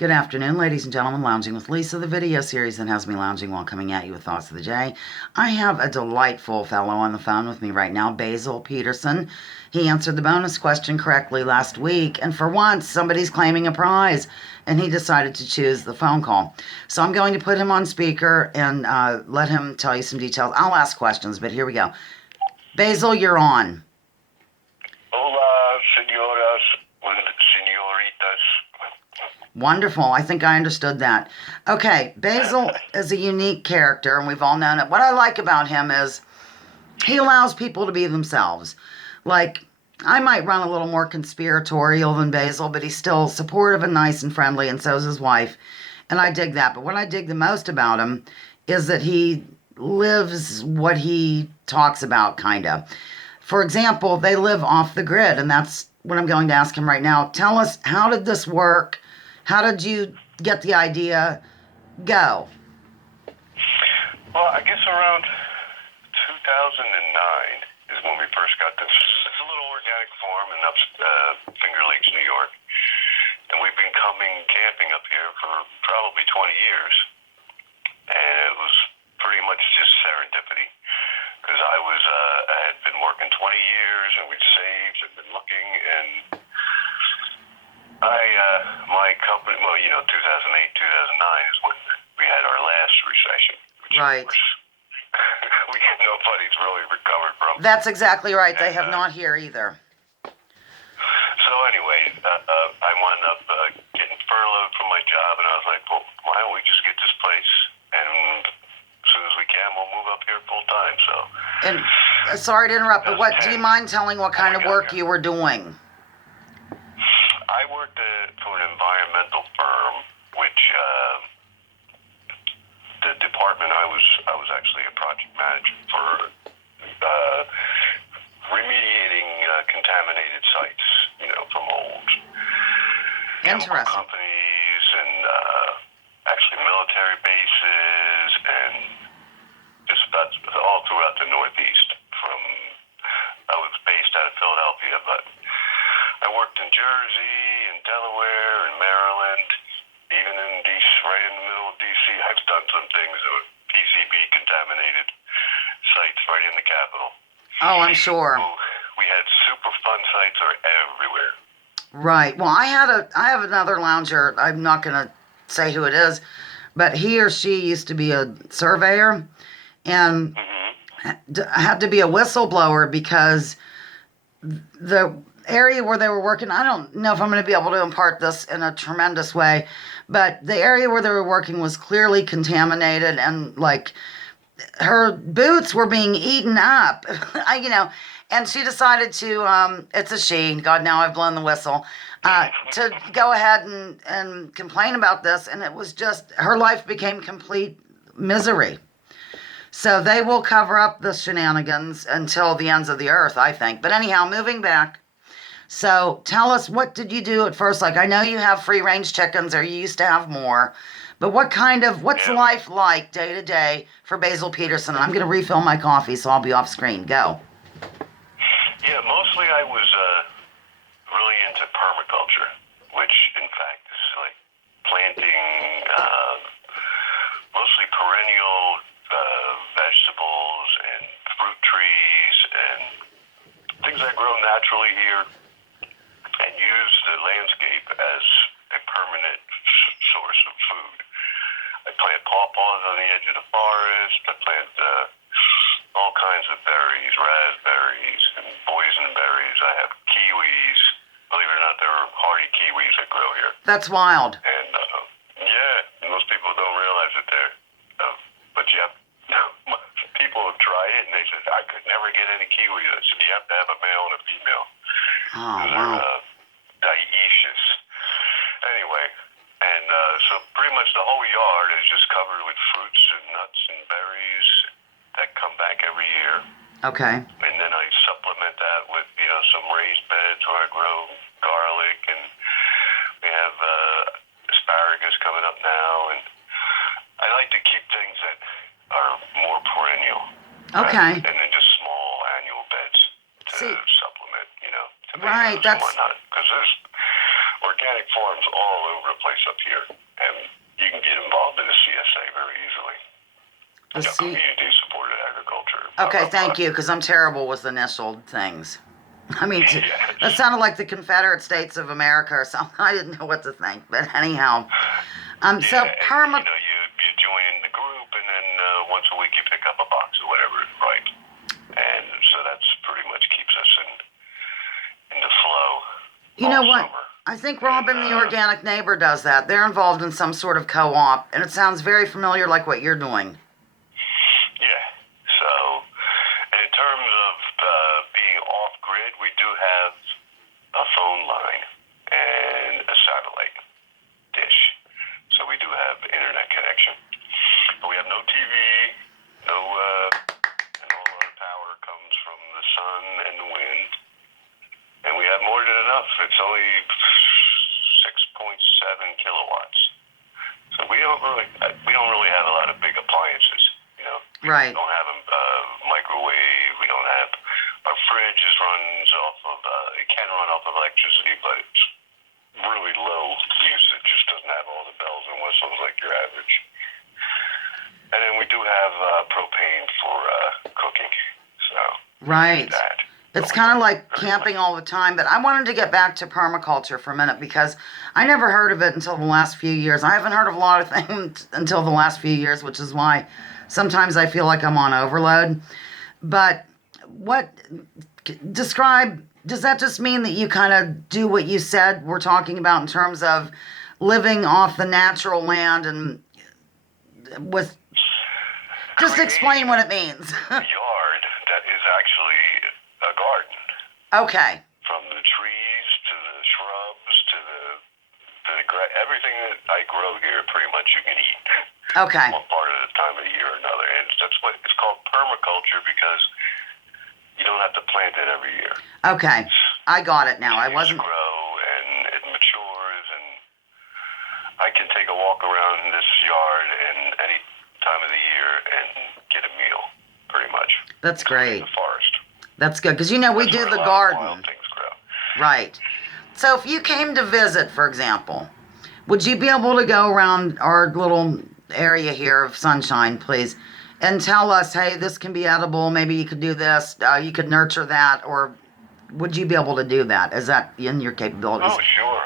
Good afternoon, ladies and gentlemen. Lounging with Lisa, the video series that has me lounging while coming at you with thoughts of the day. I have a delightful fellow on the phone with me right now, Basil Peterson. He answered the bonus question correctly last week, and for once, somebody's claiming a prize, and he decided to choose the phone call. So I'm going to put him on speaker and let him tell you some details. I'll ask questions, but here we go. Basil, you're on. Hola, señoras, señoritas. Wonderful. I think I understood that. Okay, Basil is a unique character, and we've all known it. What I like about him is he allows people to be themselves. Like, I might run a little more conspiratorial than Basil, but he's still supportive and nice and friendly, and so is his wife. And I dig that. But what I dig the most about him is that he lives what he talks about, kind of. For example, they live off the grid, and that's what I'm going to ask him right now. Tell us, how did this work? How did you get the idea? Go. Well, I guess around 2009 is when we first got this. It's a little organic farm in Finger Lakes, New York. And we've been coming camping up here for probably 20 years. And it was pretty much just serendipity. Because I had been working 20 years and we'd saved and been looking, and my company, 2008, 2009 is when we had our last recession. Which Right. Nobody's really recovered from. That's exactly right. They have not here either. So anyway, I wound up getting furloughed from my job, and I was like, well, why don't we just get this place, and as soon as we can, we'll move up here full time. So. And sorry to interrupt, but what do you mind telling what kind of work you were doing? I worked for an environmental firm, which the department I was actually a project manager for remediating contaminated sites, from old chemical Interesting. companies and actually military bases and just about all throughout the Northeast. I was based out of Philadelphia, but I worked in Jersey and Delaware and Maryland, even in DC, right in the middle of DC. I've done some things with PCB contaminated sites right in the capital. Oh, I'm sure. We had super fun sites everywhere. Right. Well, I have another lounger. I'm not going to say who it is, but he or she used to be a surveyor and had to be a whistleblower because the area where they were working, I don't know if I'm going to be able to impart this in a tremendous way, but the area where they were working was clearly contaminated, and like her boots were being eaten up, and she decided to, it's a she, God, now I've blown the whistle, to go ahead and complain about this, and it was just, her life became complete misery. So they will cover up the shenanigans until the ends of the earth, I think. But anyhow, moving back. So tell us, what did you do at first? Like, I know you have free-range chickens, or you used to have more. But what's life like day to day for Basil Peterson? I'm going to refill my coffee, so I'll be off screen. Go. Yeah, mostly I was really into permaculture, which in fact is like planting mostly perennial vegetables and fruit trees and things that grow naturally here, and use the landscape as a permanent source of food. I plant pawpaws on the edge of the forest. I plant all kinds of berries, raspberries and boysenberries. I have kiwis. Believe it or not, there are hardy kiwis that grow here. That's wild. And most people don't realize it there. But people have tried it, and they said, I could never get any kiwis. I said, you have to have a male and a female. Oh, wow. wow. They're dioecious. Anyway, and so pretty much the whole yard is just covered with fruits and nuts and berries that come back every year. Okay. And then I supplement that with, some raised beds where I grow garlic, and we have asparagus coming up now, and I like to keep things that are more perennial. Okay. And then just small annual beds to supplement, Right, tomatoes and whatnot. Because there's organic farms all over the place. place up here, and you can get involved in the CSA very easily. The Community supported agriculture. Okay, thank you, because I'm terrible with initial things. I mean, that sounded like the Confederate States of America or something. I didn't know what to think, but anyhow. So you join the group, and then once a week you pick up a box or whatever, right? And so that's pretty much keeps us in the flow. You know what? Summer. I think Robin, the organic neighbor, does that. They're involved in some sort of co-op, and it sounds very familiar like what you're doing. Yeah. So, and in terms of being off-grid, we do have a phone line and a satellite dish. So we do have internet connection. But we have no TV, and all our power comes from the sun and the wind. And we have more than enough. It's only 6.7 kilowatts. So we don't really have a lot of big appliances. Right. We don't have a microwave. We don't have our fridge runs off of it can run off of electricity, but it's really low usage. Just doesn't have all the bells and whistles like your average. And then we do have propane for cooking. So right. That. It's kind of like camping all the time, but I wanted to get back to permaculture for a minute because I never heard of it until the last few years. I haven't heard of a lot of things until the last few years, which is why sometimes I feel like I'm on overload. But does that just mean that you kind of do what you said we're talking about in terms of living off the natural land and with, just explain what it means. A yard that is actually a garden. Okay. From the trees to the shrubs to everything that I grow here, pretty much you can eat. Okay. One part of the time of the year or another, and that's what it's called permaculture because you don't have to plant it every year. Okay, I got it now. I wasn't. Grow and it matures, and I can take a walk around this yard in any time of the year and get a meal, pretty much. That's great. The forest. That's good because we do the garden. Wild things grow. Right. So if you came to visit, for example, would you be able to go around our little area here of sunshine, please, and tell us, hey, this can be edible. Maybe you could do this. You could nurture that, or would you be able to do that? Is that in your capabilities? Oh, sure.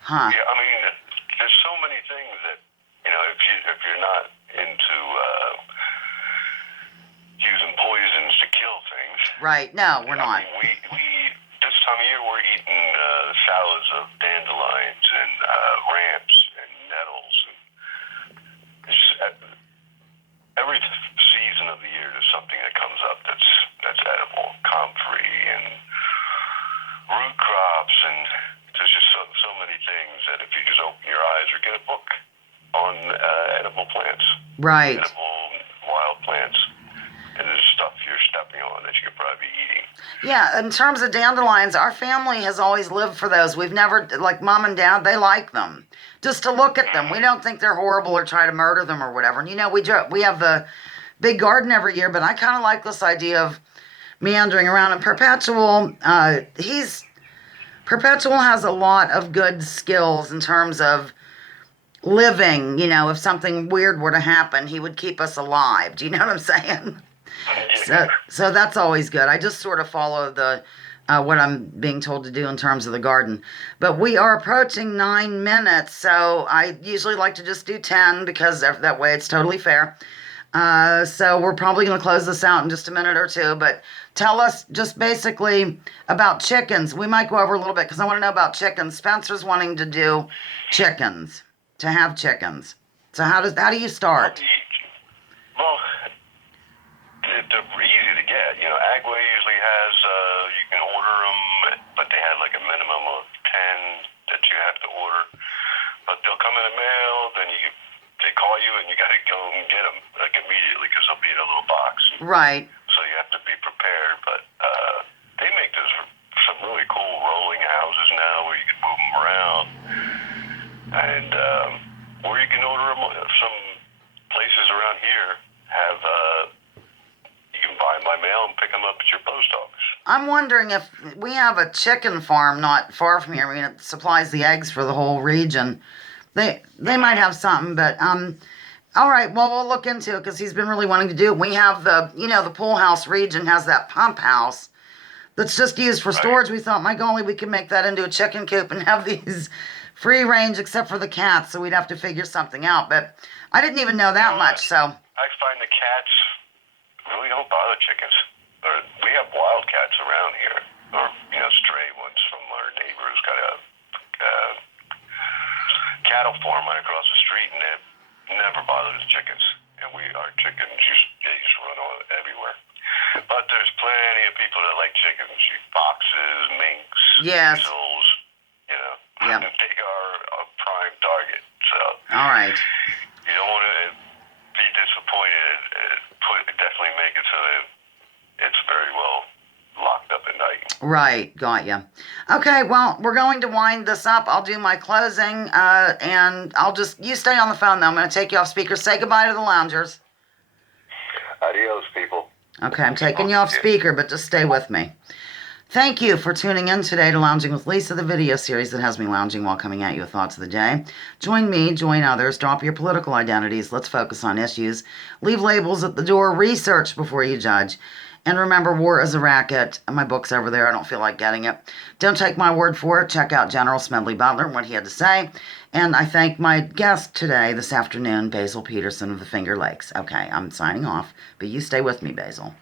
Huh. Yeah, I mean, there's so many things that if you're not into using poisons to kill things. Right. No, we're not. I mean, we this time of year we're eating salads of dandelions and ramps and nettles. And every season of the year there's something that comes up that's edible, comfrey and root crops, and there's just so many things that if you just open your eyes or get a book on edible plants, right, edible wild plants, and there's stuff you're stepping on that you could probably be eating. Yeah, in terms of dandelions, our family has always lived for those. We've never, like Mom and Dad, they like them. Just to look at them. We don't think they're horrible or try to murder them or whatever. And we have the big garden every year, but I kind of like this idea of meandering around. And Perpetual has a lot of good skills in terms of living. If something weird were to happen, he would keep us alive. Do you know what I'm saying? So that's always good. I just sort of follow what I'm being told to do in terms of the garden. But we are approaching 9 minutes, so I usually like to just do 10 because that way it's totally fair. So we're probably going to close this out in just a minute or two, but tell us just basically about chickens. We might go over a little bit because I want to know about chickens. Spencer's wanting to do chickens, to have chickens. So how do you start? Well, they're easy to get. Agway usually has, you can order them, but they have like a minimum of 10 that you have to order. But they'll come in the mail, then they call you and you got to go and get them like immediately because they'll be in a little box. Right. So you have to be prepared. But they make some really cool rolling houses now where you can move them around. And or you can order them. Some places around here have you can buy them by mail and pick them up at your post office. I'm wondering if we have a chicken farm not far from here. I mean, it supplies the eggs for the whole region. They might have something, but all right. Well, we'll look into it because he's been really wanting to do it. We have the pool house region has that pump house that's just used for storage. We thought, my golly, we could make that into a chicken coop and have these free range except for the cats. So we'd have to figure something out. But I didn't even know that much. So I find the cats really don't bother chickens. We have wild cats around here, or stray ones from our neighbor who's got a cattle farm right across the street, and it never bothers the chickens. And our chickens they just run on everywhere. But there's plenty of people that like chickens, foxes, minks, yes, weasels. Yeah. They are a prime target. So all right. You don't want to be disappointed. Definitely make it so that it's very well locked up at night. Right, got you. Okay, well, we're going to wind this up. I'll do my closing, and you stay on the phone, though. I'm going to take you off speaker. Say goodbye to the loungers. Adios, people. Okay, I'm taking you off speaker, but just stay with me. Thank you for tuning in today to Lounging with Lisa, the video series that has me lounging while coming at you with thoughts of the day. Join me, join others, drop your political identities. Let's focus on issues. Leave labels at the door. Research before you judge. And remember, war is a racket. My book's over there. I don't feel like getting it. Don't take my word for it. Check out General Smedley Butler and what he had to say. And I thank my guest today, this afternoon, Basil Peterson of the Finger Lakes. Okay, I'm signing off, but you stay with me, Basil.